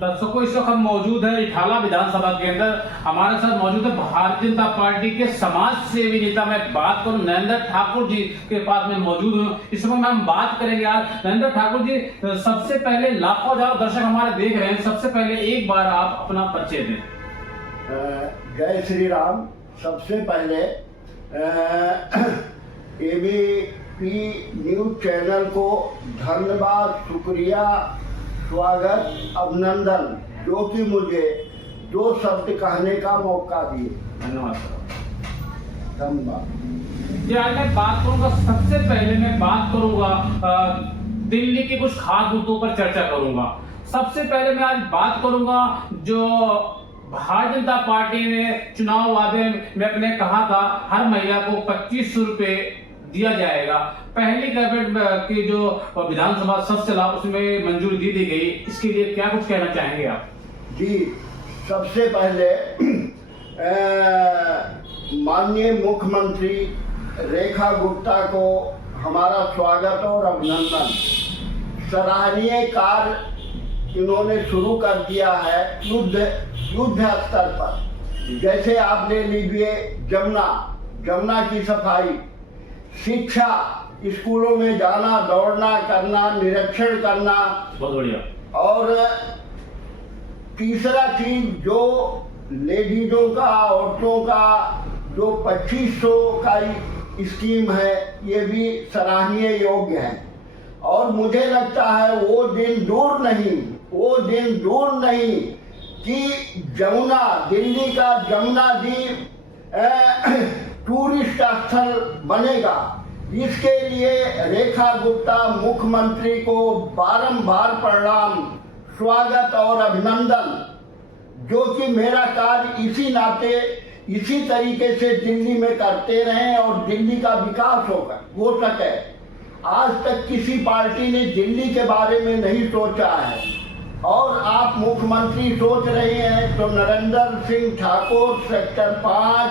दर्शकों, इस वक्त हम मौजूद है इटाला विधानसभा के अंदर। हमारे साथ मौजूद है भारतीय जनता पार्टी के समाज सेवी नेता, मैं बात करूं नरेंद्र ठाकुर जी के पास में मौजूद हूं। इस समय हम बात करेंगे आज नरेंद्र ठाकुर जी। सबसे पहले लाखों हजार दर्शक हमारे देख रहे हैं, सबसे पहले एक बार आप अपना परिचय दें। जय श्री राम। सबसे पहले एबीपी न्यूज चैनल को धन्यवाद, शुक्रिया, स्वागत, अभिनंदन, जो कि मुझे 2 शब्द कहने का मौका दिए। धन्यवाद। धन्यवाद। ये आज मैं बात करूंगा, सबसे पहले मैं बात करूंगा दिल्ली के कुछ खास मुद्दों पर चर्चा करूंगा। सबसे पहले मैं आज बात करूंगा जो भारतीय जनता पार्टी ने चुनाव वादे में अपने कहा था हर महिला को 2500 रुपए दिया जाएगा। पहली कैबिनेट की जो विधानसभा सदस्य लाभ उसमें मंजूरी दी गई, इसके लिए क्या कुछ कहना चाहेंगे आप? जी, सबसे पहले माननीय मुख्यमंत्री रेखा गुप्ता को हमारा स्वागत और अभिनंदन। सराहनीय कार्य इन्होंने शुरू कर दिया है युद्ध स्तर पर। जैसे आप ले लीजिए जमुना की सफाई, शिक्षा, स्कूलों में जाना, दौड़ना करना, निरीक्षण करना, बहुत बढ़िया। और तीसरा चीज जो लेडीजों का, औरतों का जो 2500 का स्कीम है, ये भी सराहनीय योग्य है। और मुझे लगता है वो दिन दूर नहीं कि दिल्ली का जमुना जी टूरिस्ट स्थल बनेगा। इसके लिए रेखा गुप्ता मुख्यमंत्री को बारंबार प्रणाम, स्वागत और अभिनंदन, जो कि मेरा कार्य इसी तरीके से दिल्ली में करते रहें और दिल्ली का विकास हो सके। आज तक किसी पार्टी ने दिल्ली के बारे में नहीं सोचा है, और आप मुख्यमंत्री सोच रहे हैं तो नरेंद्र सिंह ठाकुर, सेक्टर 5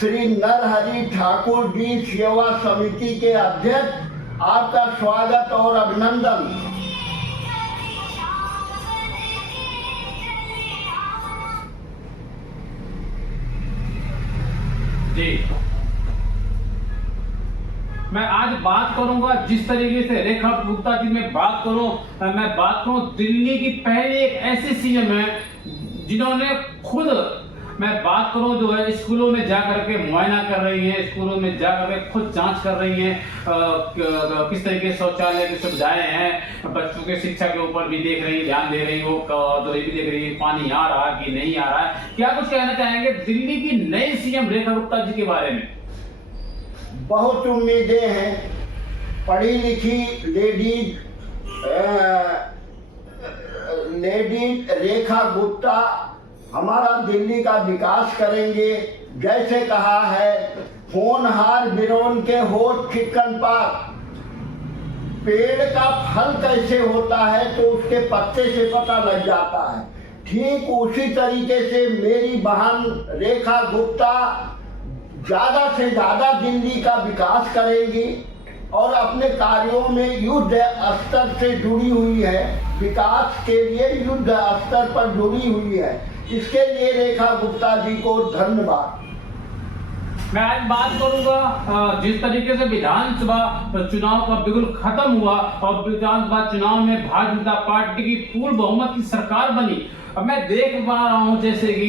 श्री नरहरि ठाकुर जी सेवा समिति के अध्यक्ष, आपका स्वागत और अभिनंदन। जी, मैं आज बात करूंगा जिस तरीके से रेखा गुप्ता जी मैं बात करूं दिल्ली की पहली एक ऐसी सीएम है जिन्होंने खुद, मैं बात करूं जो है स्कूलों में जाकर के मुआयना कर रही है, स्कूलों में जाकर के खुद जांच कर रही है किस तरीके शौचालय की सुविधाएं हैं, बच्चों के शिक्षा के ऊपर भी देख रही है, ध्यान दे रही हो, तो ये भी देख रही है पानी आ रहा है कि नहीं आ रहा है। क्या कुछ कहना चाहेंगे दिल्ली की नई सीएम रेखा गुप्ता जी के बारे में? बहुत उम्मीदें हैं। पढ़ी लिखी लेडीज रेखा गुप्ता हमारा दिल्ली का विकास करेंगे। जैसे कहा है, होनहार बिरोन के होठ चिकन पाक। पेड़ का फल कैसे होता है तो उसके पत्ते से पता लग जाता है। ठीक उसी तरीके से मेरी बहन रेखा गुप्ता ज्यादा से ज्यादा दिल्ली का विकास करेंगी और अपने कार्यों में युद्ध स्तर से जुड़ी हुई है, विकास के लिए युद्ध स्तर पर जुड़ी हुई है। इसके लिए रेखा गुप्ता जी को धन्यवाद। मैं आज बात करूंगा जिस तरीके से विधानसभा चुनाव का बिल्कुल खत्म हुआ और विधानसभा चुनाव में भारतीय जनता पार्टी की पूर्ण बहुमत की सरकार बनी। अब मैं देख पा रहा हूं जैसे कि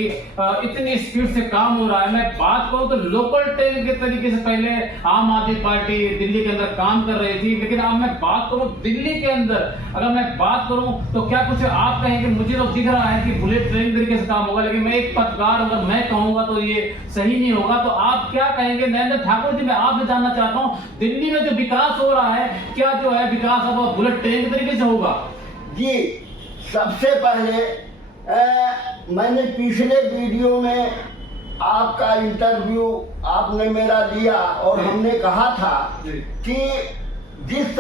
इतनी स्पीड से काम हो रहा है। मैं बात करूं तो लोकल ट्रेन के तरीके से पहले आम आदमी पार्टी दिल्ली के अंदर काम कर रही थी, लेकिन अब मैं बात करूं दिल्ली के अंदर, अगर मैं बात करूं तो क्या कुछ आप कहेंगे? मुझे तो दिख रहा है कि बुलेट ट्रेन तरीके से काम होगा, लेकिन मैं एक पत्रकार अगर मैं कहूंगा तो ये सही नहीं होगा। तो आप क्या कहेंगे? नरेंद्र ठाकुर जी, मैं आपसे जानना चाहता हूँ, दिल्ली में जो विकास हो रहा है, क्या जो है विकास अब बुलेट ट्रेन के तरीके से होगा? जी, सबसे पहले मैंने पिछले वीडियो में आपका इंटरव्यू आपने मेरा लिया और हमने कहा था कि जिस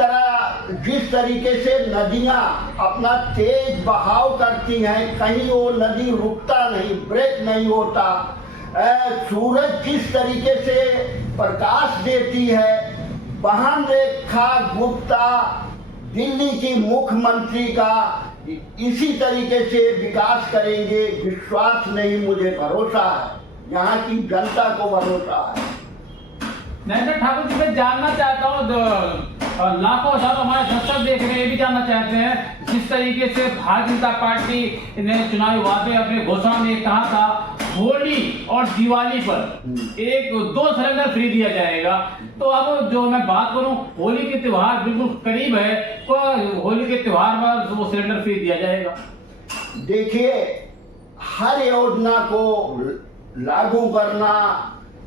तरीके से नदियां अपना तेज बहाव करती हैं, कहीं वो नदी रुकता नहीं, ब्रेक नहीं होता। सूरज किस तरीके से प्रकाश देती है, बहन रेखा गुप्ता दिल्ली की मुख्यमंत्री का इसी तरीके से विकास करेंगे। विश्वास नहीं, मुझे भरोसा है, यहाँ की जनता को भरोसा है। नरेंद्र ठाकुर जी, मैं जानना चाहता हूँ, लाखों हजारों हमारे दर्शक देख रहे हैं, ये भी जानना चाहते हैं, जिस तरीके से भारतीय जनता पार्टी ने चुनावी वादे अपने घोषणा में कहा था होली और दिवाली पर 2 सिलेंडर फ्री दिया जाएगा, तो अब जो मैं बात करूं, होली के त्योहार बिल्कुल करीब है, तो होली के त्योहार पर वो सिलेंडर फ्री दिया जाएगा। देखिए, हर योजना को लागू करना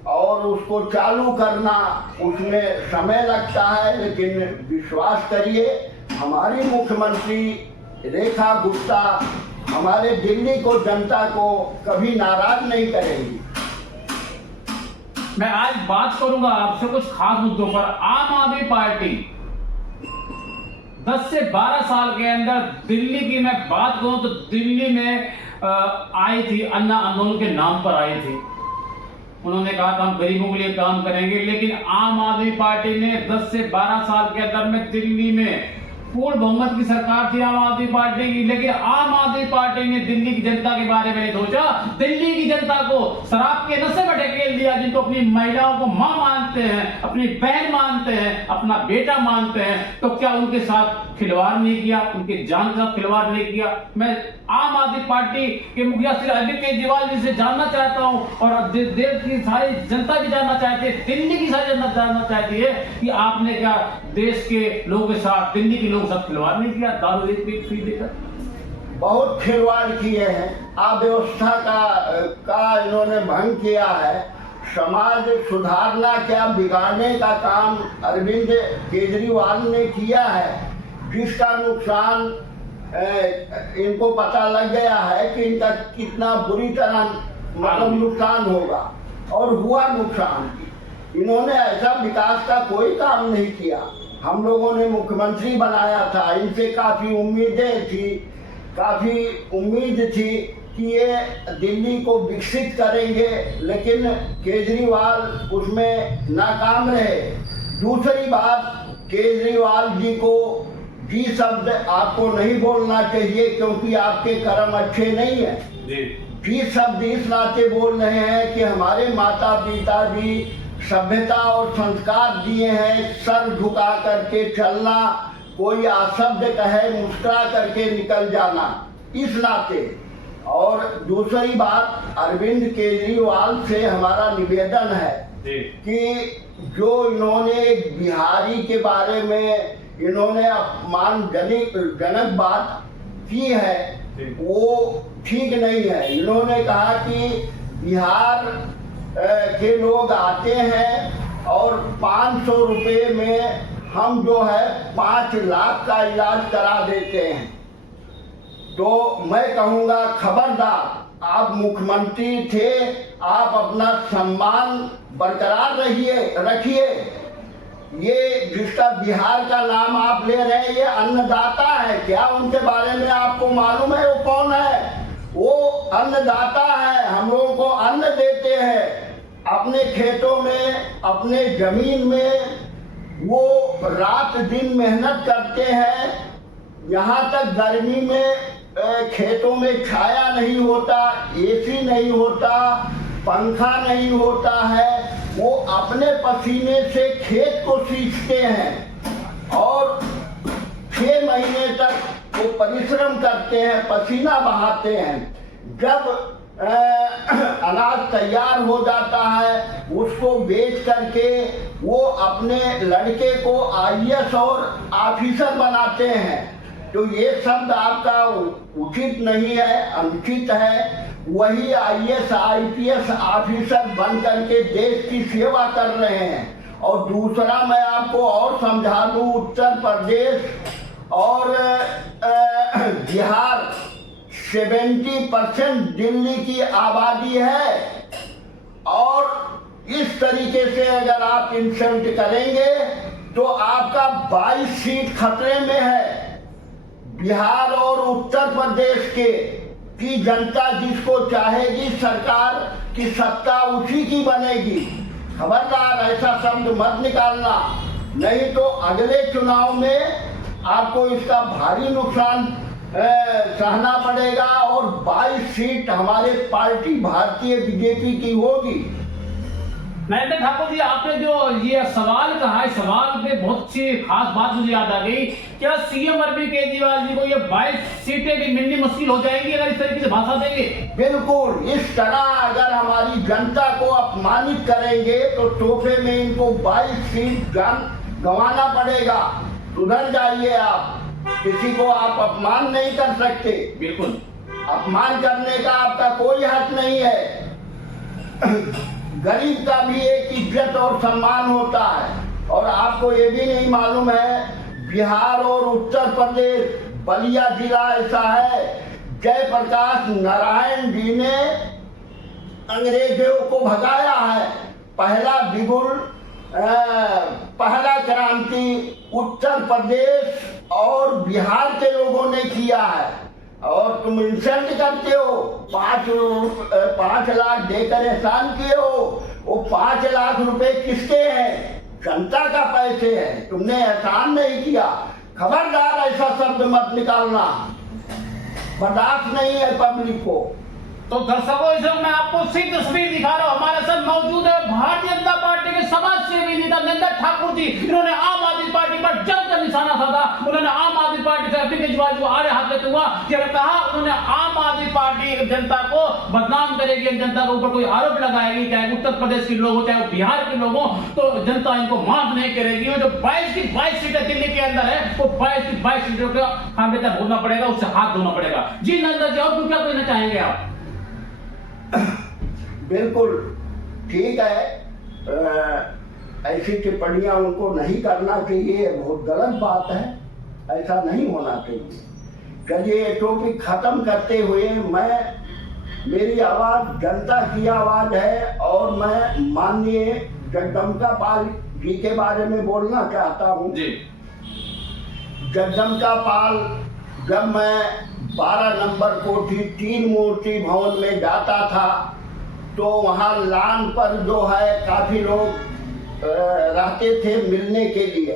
और उसको चालू करना, उसमें समय लगता है, लेकिन विश्वास करिए, हमारी मुख्यमंत्री रेखा गुप्ता हमारे दिल्ली को, जनता को कभी नाराज नहीं करेंगी। मैं आज बात करूंगा आपसे कुछ खास मुद्दों पर। आम आदमी पार्टी 10 से 12 साल के अंदर दिल्ली की मैं बात करूं तो दिल्ली में आई थी, अन्ना आंदोलन के नाम पर आई थी। उन्होंने कहा था हम गरीबों के लिए काम करेंगे, लेकिन आम आदमी पार्टी ने 10 से 12 साल के अंदर में दिल्ली में पूर्ण बहुमत की सरकार थी आम आदमी पार्टी की, लेकिन आम आदमी पार्टी ने दिल्ली की जनता के बारे में नहीं सोचा। दिल्ली की जनता को शराब के नशे में ढकेल दिया, जिनको अपनी महिलाओं को मां मानते हैं, अपनी बहन मानते हैं, अपना बेटा मानते हैं, तो क्या उनके साथ खिलवाड़ नहीं किया, उनके जान के साथ खिलवाड़ नहीं किया? मैं आम आदमी पार्टी के मुखिया श्री अरविंद केजरीवाल जी से जानना चाहता हूं, और देश की सारी जनता भी जानना चाहती है, दिल्ली की सारी जनता जानना चाहती है कि आपने क्या देश के लोगों के साथ, दिल्ली के लोगों के साथ खिलवाड़ नहीं किया दारू एक फ्री देकर? बहुत खिलवाड़ किए हैं, अव्यवस्था का इन्होंने भंग किया है। समाज सुधारना क्या बिगाड़ने का काम अरविंद केजरीवाल ने किया है, जिसका नुकसान इनको पता लग गया है कि इनका कितना बुरी तरह मतलब नुकसान होगा, और हुआ नुकसान। इन्होंने ऐसा विकास का कोई काम नहीं किया। हम लोगों ने मुख्यमंत्री बनाया था, इनसे काफी उम्मीदें थी, काफी उम्मीद थी कि ये दिल्ली को विकसित करेंगे, लेकिन केजरीवाल उसमें नाकाम रहे। दूसरी बात, केजरीवाल जी को जी शब्द आपको नहीं बोलना चाहिए, क्योंकि आपके कर्म अच्छे नहीं है। जी शब्द इस नाते बोल रहे हैं कि हमारे माता पिता जी सभ्यता और संस्कार दिए हैं, सर झुका करके चलना, कोई अशब्द कहे मुस्कुरा करके निकल जाना, इस नाते। और दूसरी बात, अरविंद केजरीवाल से हमारा निवेदन है कि जो इन्होंने बिहारी के बारे में इन्होंने अपमानजनक बात की है, वो ठीक नहीं है। इन्होंने कहा कि बिहार के लोग आते हैं और 500 रुपये में हम जो है 5 लाख का इलाज करा देते हैं। तो मैं कहूँगा, खबरदार, आप मुख्यमंत्री थे, आप अपना सम्मान बरकरार रखिए। ये जिसका बिहार का नाम आप ले रहे हैं, ये अन्नदाता है, क्या उनके बारे में आपको मालूम है वो कौन है? वो अन्नदाता है, हम लोगों को अन्न देते हैं। अपने खेतों में, अपने जमीन में वो रात दिन मेहनत करते हैं। यहाँ तक गर्मी में खेतों में छाया नहीं होता, एसी नहीं होता, पंखा नहीं होता है, वो अपने पसीने से खेत को सींचते हैं और 6 महीने तक वो परिश्रम करते हैं, पसीना बहाते हैं। जब अनाज तैयार हो जाता है, उसको बेच करके वो अपने लड़के को IAS और ऑफिसर बनाते हैं। तो ये शब्द आपका उचित नहीं है, अनुचित है। वही IAS IPS ऑफिसर बन करके देश की सेवा कर रहे हैं। और दूसरा मैं आपको और समझा दूं, उत्तर प्रदेश और बिहार 70% दिल्ली की आबादी है, और इस तरीके से अगर आप इंसल्ट करेंगे तो आपका 22 सीट खतरे में है। बिहार और उत्तर प्रदेश की जनता जिसको चाहेगी, सरकार की सत्ता उसी की बनेगी। खबरदार ऐसा शब्द मत निकालना, नहीं तो अगले चुनाव में आपको इसका भारी नुकसान सहना पड़ेगा और 22 सीट हमारे पार्टी भारतीय बीजेपी की होगी। नरेंद्र ठाकुर जी, आपने जो ये सवाल कहा है, सवाल पे बहुत अच्छी खास बात मुझे याद आ गई। क्या सीएम अरविंद केजरीवाल जी को ये 22 सीटें भी मिलनी मुश्किल हो जाएंगी अगर इस तरीके से भाषा देंगे? बिल्कुल, इस तरह अगर हमारी जनता को अपमानित करेंगे तो तोहफे में इनको 22 सीट गंवाना पड़ेगा। सुधर जाइए आप, किसी को आप अपमान नहीं कर सकते। बिल्कुल, अपमान करने का आपका कोई हक नहीं है। गरीब का भी एक इज्जत और सम्मान होता है। और आपको ये भी नहीं मालूम है, बिहार और उत्तर प्रदेश, बलिया जिला ऐसा है, जयप्रकाश नारायण जी ने अंग्रेजों को भगाया है। पहला बिगुल, पहला क्रांति उत्तर प्रदेश और बिहार के लोगों ने किया है। और तुम इंसल्ट करते हो, 5 लाख देकर एहसान किए हो। वो 5 लाख रुपए किसके हैं? जनता का पैसे हैं, तुमने एहसान नहीं किया। खबरदार ऐसा शब्द मत निकालना, बर्दाश्त नहीं है पब्लिक को। तो दर्शकों, इस वक्त मैं आपको सीधी तस्वीर दिखा रहा हूँ। हमारे साथ मौजूद है भारतीय जनता पार्टी के समाज सेवी नेता नरेंद्र ठाकुर जी। इन्होंने आम आदमी पार्टी पर जमकर निशाना साधा। उन्होंने आम आदमी पार्टी से अरविंद केजरीवाल को आड़े हाथ लेते हुआ यह कहा, उन्होंने आम आदमी पार्टी जनता को बदनाम करेगी, जनता के ऊपर कोई आरोप लगाएगी, चाहे उत्तर प्रदेश के लोग हो चाहे बिहार के लोग हो, तो जनता इनको माफ नहीं करेगी। जो 22 की 22 सीटें दिल्ली के अंदर है, वो 22 की 22 सीटों का खामियाजा भोगना पड़ेगा, उससे हाथ धोना पड़ेगा। जी नरेंद्र जी, और क्या कहना चाहेंगे आप? बिल्कुल ठीक है, ऐसी टिप्पणियां उनको नहीं करना चाहिए, बहुत गलत बात है, ऐसा नहीं होना चाहिए। चलिए, ये टॉपिक खत्म करते हुए मेरी आवाज जनता की आवाज है और मैं माननीय जगदम्बिका पाल जी के बारे में बोलना चाहता हूँ। जगदम्बिका पाल, जब मैं 12 नंबर कोठी 3 मूर्ति भवन में जाता था तो वहाँ लान पर जो है काफी लोग रहते थे मिलने के लिए।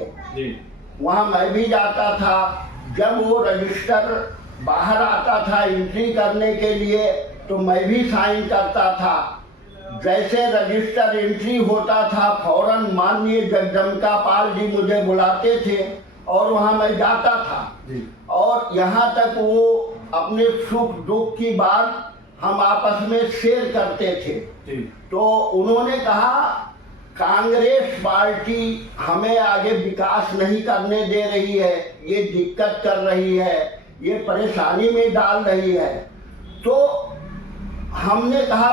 वहाँ मैं भी जाता था। जब वो रजिस्टर बाहर आता था एंट्री करने के लिए तो मैं भी साइन करता था। जैसे रजिस्टर एंट्री होता था फौरन माननीय जगदम्बिका पाल जी मुझे बुलाते थे और वहाँ मैं जाता था। और यहाँ तक वो अपने सुख दुख की बात हम आपस में शेयर करते थे। तो उन्होंने कहा, कांग्रेस पार्टी हमें आगे विकास नहीं करने दे रही है, ये दिक्कत कर रही है, ये परेशानी में डाल रही है। तो हमने कहा,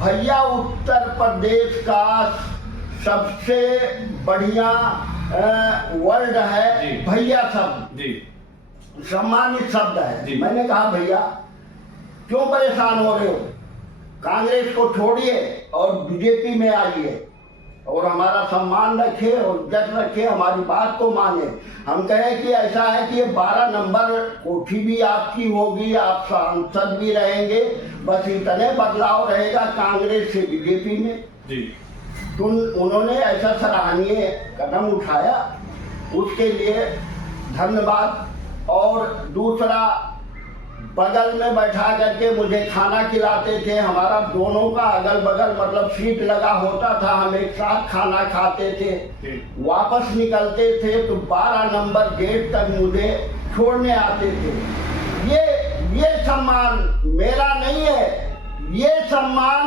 भैया उत्तर प्रदेश का सबसे बढ़िया वर्ड है भैया शब्द, सम्मानित शब्द है। मैंने कहा, भैया क्यों परेशान हो रहे हो, कांग्रेस को छोड़िए और बीजेपी में आइए और हमारा सम्मान रखे और इज्जत रखे, हमारी बात को माने। हम कहें कि ऐसा है कि ये 12 नंबर कोठी भी आपकी होगी, आप सांसद भी रहेंगे, बस इतने बदलाव रहेगा कांग्रेस से बीजेपी में। तो उन्होंने ऐसा सराहनीय कदम उठाया, उसके लिए धन्यवाद। और दूसरा, बगल में बैठा करके मुझे खाना खिलाते थे। हमारा दोनों का अगल बगल मतलब सीट लगा होता था, हम एक साथ खाना खाते थे। वापस निकलते थे तो 12 नंबर गेट तक मुझे छोड़ने आते थे। ये सम्मान मेरा नहीं है, ये सम्मान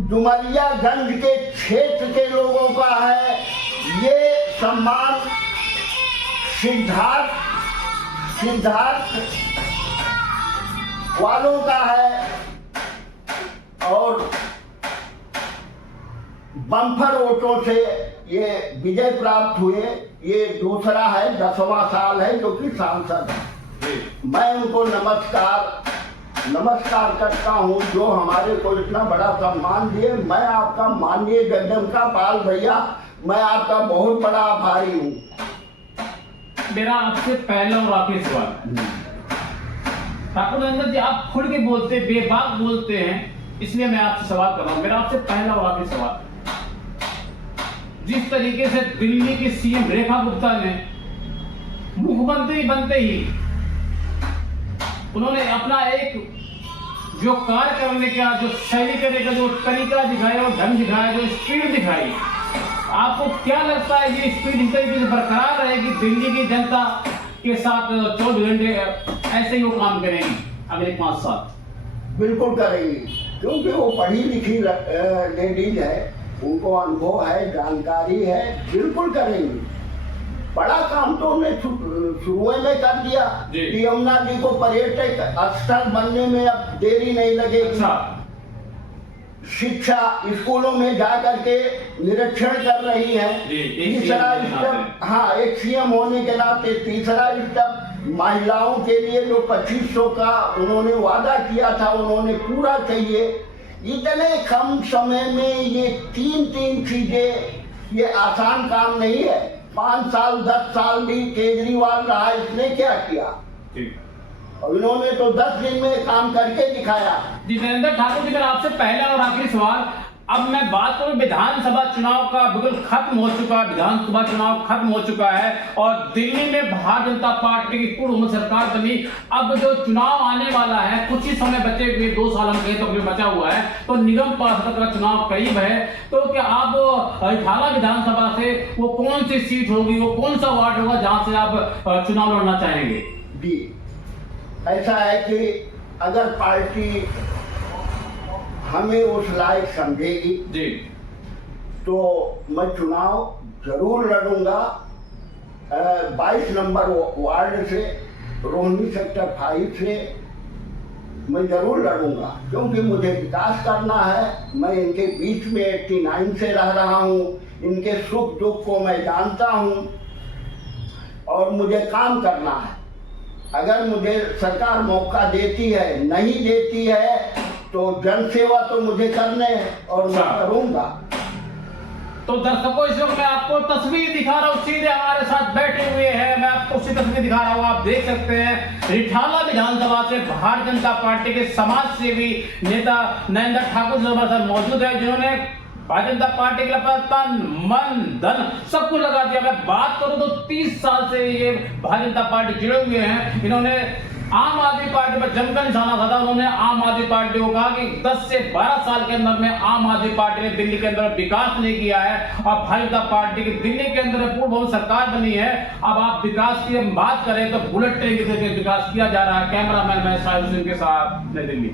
डुमरियागंज के क्षेत्र के लोगों का है। ये सम्मान सिद्धार्थ वालों का है। और बम्पर वोटों से ये विजय प्राप्त हुए। ये दूसरा है, 10वां साल है जो कि सांसद है। मैं उनको नमस्कार करता हूँ जो हमारे को इतना बड़ा सम्मान दिए। मैं आपका माननीय जगदम्बिका पाल भैया, मैं आपका बहुत बड़ा आभारी हूँ। मेरा आपसे पहला और आखिरी सवाल, ठाकुर नरेंद्र जी, आप खुल के बोलते, बेबाक बोलते हैं, इसलिए मैं आपसे सवाल कर रहा हूँ। मेरा आपसे पहला और आखिरी सवाल, जिस तरीके से दिल्ली की सीएम रेखा गुप्ता ने मुख्यमंत्री बनते ही उन्होंने अपना एक जो कार्य करने का, जो शैली करने का जो तरीका दिखाया, और ढंग दिखाया, जो स्पीड दिखाई, आपको क्या लगता है ये स्पीड इस तरीके से बरकरार रहेगी? दिल्ली की जनता के साथ 24 घंटे ऐसे ही वो काम करेंगी अगले 5 साल? बिल्कुल करेंगी, क्योंकि वो पढ़ी लिखी लेडीज है, उनको अनुभव है, जानकारी है, बिल्कुल करेंगी। बड़ा काम तो उन्हें शुरू में कर दिया कि यमुना जी को पर्यटक स्थल बनने में अब देरी नहीं लगेगी। अच्छा। शिक्षा स्कूलों में जा करके निरीक्षण कर रही है। तीसरा स्टेप, हाँ, एक सीएम होने के नाते तीसरा स्टेप महिलाओं के लिए जो 2500 का उन्होंने वादा किया था, उन्होंने पूरा चाहिए। इतने कम समय में ये तीन चीजें, ये आसान काम नहीं है। 5 साल 10 साल भी केजरीवाल रहा, इसने क्या किया? और इन्होंने तो 10 दिन में काम करके दिखाया। जी नरेंद्र ठाकुर जी, मेरा आपसे पहला और आखिरी सवाल, अब मैं बात करूं विधानसभा चुनाव का, बिल्कुल खत्म हो चुका है, विधानसभा चुनाव खत्म हो चुका है और दिल्ली में भारतीय जनता पार्टी की पूर्ण बहुमत सरकार बनी। अब जो चुनाव आने वाला है, कुछ ही समय बचे हुए, 2 साल हम कहें तो अभी बचा हुआ है, तो निगम पार्षद का चुनाव करीब है। तो क्या आप रिठाला विधानसभा से वो कौन सी सीट होगी, वो कौन सा वार्ड होगा जहां से आप चुनाव लड़ना चाहेंगे? जी, ऐसा है कि अगर पार्टी हमें उस लायक समझेगी जी, तो मैं चुनाव जरूर लड़ूंगा। 22 नंबर वार्ड से, रोहिणी सेक्टर 5 से मैं जरूर लड़ूंगा, क्योंकि मुझे विकास करना है। मैं इनके बीच में 89 से रह रहा हूँ, इनके सुख दुख को मैं जानता हूँ और मुझे काम करना है। अगर मुझे सरकार मौका देती है, नहीं देती है, तो जनसेवा तो मुझे करने है और मैं करूंगा। तो दर्शकों, इस वक्त मैं आपको तस्वीर दिखा रहा हूँ, सीधे हमारे साथ बैठे हुए हैं, मैं आपको उसी तस्वीर दिखा रहा हूँ, आप देख सकते हैं। रिठाला विधानसभा से भारतीय जनता पार्टी के समाज सेवी नेता नरेंद्र ठाकुर जी हमारे साथ मौजूद है, जिन्होंने भारतीय जनता पार्टी के लिए तन मन धन सब कुछ लगा दिया। मैं बात करूं तो 30 साल से ये भारतीय जनता पार्टी जुड़े हुए हैं। इन्होंने आम आदमी पार्टी पर जमकर निशाना साधा। उन्होंने आम आदमी पार्टी को कहा कि 10 से 12 साल के अंदर में आम आदमी पार्टी ने दिल्ली के अंदर विकास नहीं किया है और भारतीय जनता पार्टी की दिल्ली के अंदर पूर्ण बहुमत सरकार बनी है। अब आप विकास की बात करें तो बुलेट ट्रेन के जरिए विकास किया जा रहा है। कैमरामैन मैं साहिल सिंह के साथ नई दिल्ली।